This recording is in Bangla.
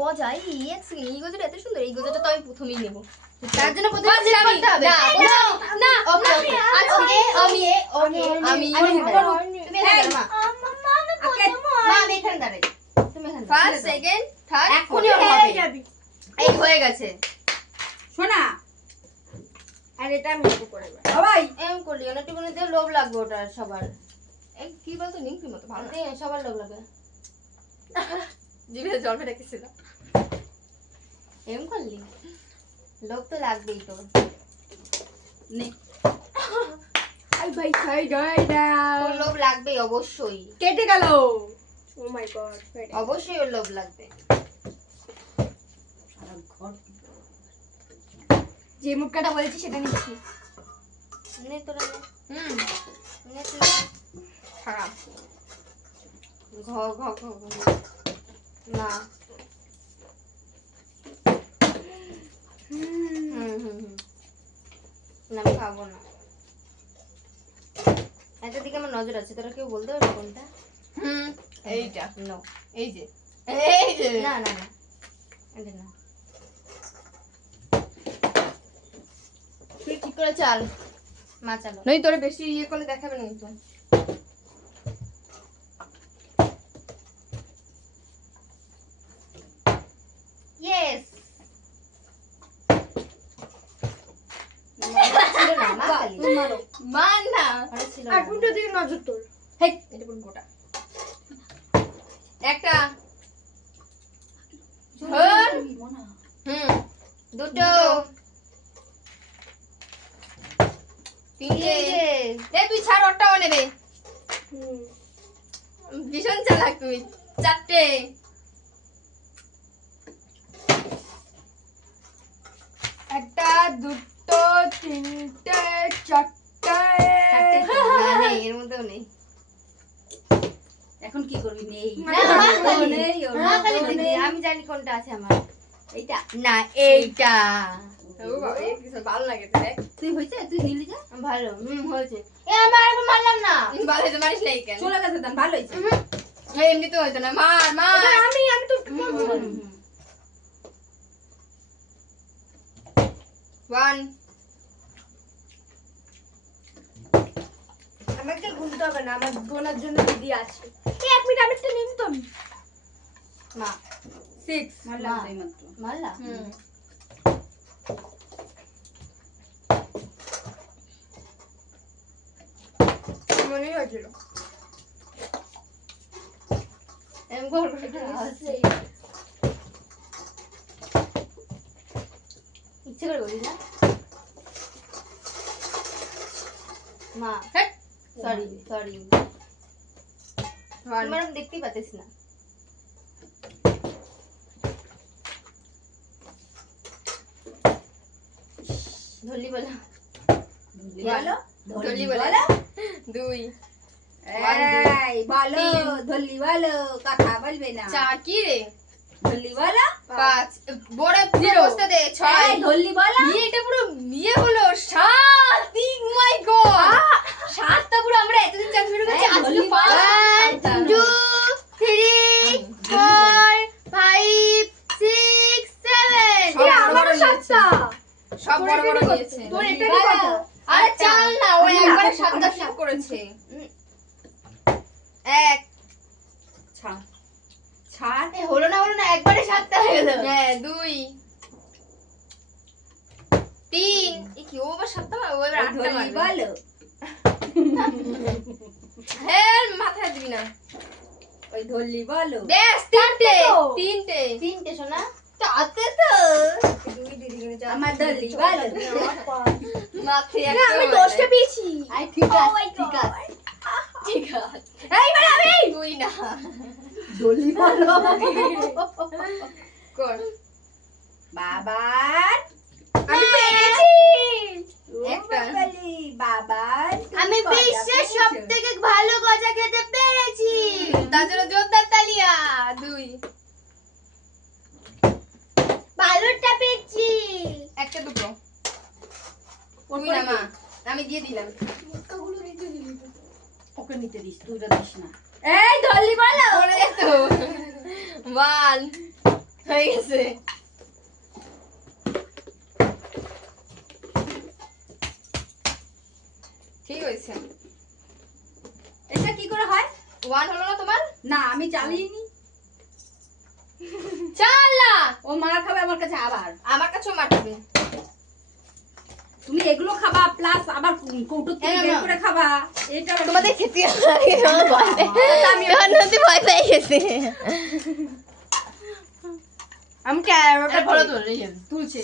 গজা এই এক সেকেন্ড এই গজাটা এত সুন্দর এই গজাটা তো আমি প্রথমেই নেব তার জন্য প্রথমে বাস, করতে হবে। না, না, না, ওকে, ওকে। আজকে আমি আমি আমি এখানে দাঁড়াই। হয়নি। তুমি এখানে মা। মা, আমি এখানে দাঁড়াই। তুমি এখানে ফার্স্ট সেকেন্ড থার্ড এখনই হবে। এই হয়ে গেছে শোনা আর এটা আমি একটু করে দেবো। সবাই এরম করলি, ওটা টিফিনে দিয়ে লোভ লাগবে ওটা সবার। এই কি বলতো নিমকির মতো ভালো সবার লোভ লাগবে। জিভে জল ফেটে গেছিল। এরম করলি? লোভ তো লাগবেই তোর। নে। আই ভাই খাই গাই না তোর লোভ লাগবেই অবশ্যই। কেটে গেল। ও মাই গড অবশ্যই ওর লোভ লাগবে। যে মুটকাটা বলেছি সেটা নিচ্ছি। নে তোরা। হুম। নে তুই। খারাপ। ঘ ঘ ঘ ঘ। না। না খাব না। একটা দিকে আমার নজর আছে তোরা কেউ বলতে পারবে কোনটা? হুম এইটা। নো এই যে। এই যে। না না না। এটা না তুই ঠিক করে চাল। মা চালো। নই তোরে বেশি ইয়ে করলে দেখাবে না কিন্তু ইয়েস ছিল না মা মারো। মান না। আর। কোনটা দিকে নজর তোর হেই এটা পুরো গোটা। একটা। হুম দুটো। তিনটে। তিনটে। তুই ছাড় ওরটাও নেবে। ভীষণ চালাক তুই। চারটে। একটা দুটো তিনটে চারটে এর মধ্যেও নেই এখন কি করবি নেই। আমি জানি কোনটা আছে আমার। এইটা। না এইটা। ভালো লাগে তুই হয়েছে? তুই নিলি যা? ভালো হুম হয়েছে। এ আমার এখন মারলাম না। ভালো হয়েছে মারিস নাই কেন? চলে গেছে দান ভালো হয়েছে। এমনি তো না। মার মার। আমি আমি তো ওয়ান আমাকে গুনতে হবে না আমার গোনার জন্য দিদি আছে। এক মিনিট আমি একটা নিন তো আমি। মা। সিক্স মারলাম মা। তো হুম। মনেই হয়েছিল। এম গোল করে আছে। ইচ্ছে করে বলি না? মা। হেট সরি সরি তোমার দেখতেই পাচ্ছিস না। ধরলি বলো বলো ধরলি বলো দুই। এই বলো ধরলি বলো কথা বলবে না। চার কি রে? ধরলি বলো পাঁচ। বড় বসতে দে ছয়। ধরলি বলো এটা পুরো ইয়ে হলো সাত। মাই গড সাতটা পুরো আমরা এতদিন চাকরি শুরু করছি এই, আজকে বলি পাঁচ ওয়ান সাতটা। Two three four five six seven সব বড় বড় আমারও নিয়েছে। সাতটা সব বড় বড় নিয়েছে তোর এটারই কত আরে চাল না ও একবারে সাতটা আমি করেছে। এক। ছাড় ছাড় হলো না হলো না একবারে সাতটা হয়ে গেল। হ্যাঁ দুই। তিন। এ কি ও আবার সাতটা ও এবার আটটা মারবে। বলো। হ্যাঁ মাথায় দিবি না। ওই ধরলি বলো। বেশ তিনটে। তিনটে। তিনটে শোনা তাতে তো। দিদি না আমি দশটা পেয়েছি। আই ঠিক আছে ঠিক আছে। ঠিক আছে। এইবার আমি তুই না। ধরলি বলো কর। বাবার আমি পেরেছি একটা। বাবার আমি বিশ্বের সব থেকে ভালো গজা খেতে পেরেছি। তার জন্য জোরদার তালিয়া দুই ভালোটা পেয়েছি একটা দুটো তুই না মা আমি দিয়ে দিলাম। ওকে নিতে দিস তুই দিস না। এই ধরলি বলো। ওরে তো। ওয়ান হয়ে গেছে। ঠিক হয়েছে। এটা কি করে হয়? ওয়ান হলো না তোমার? না আমি চালিয়ে চালা! ও মার খাবে আমার কাছে আবার। আমার কাছেও মারবে তুমি এগুলো খাবা প্লাস আবার কৌটো থেকে হ্যাঁ, বের করে খাবা। এটা তোমাদের খেতে আমি অন্যতে ভয় পেয়ে গেছে। আমি ক্যারোটা ভালো তুলছে।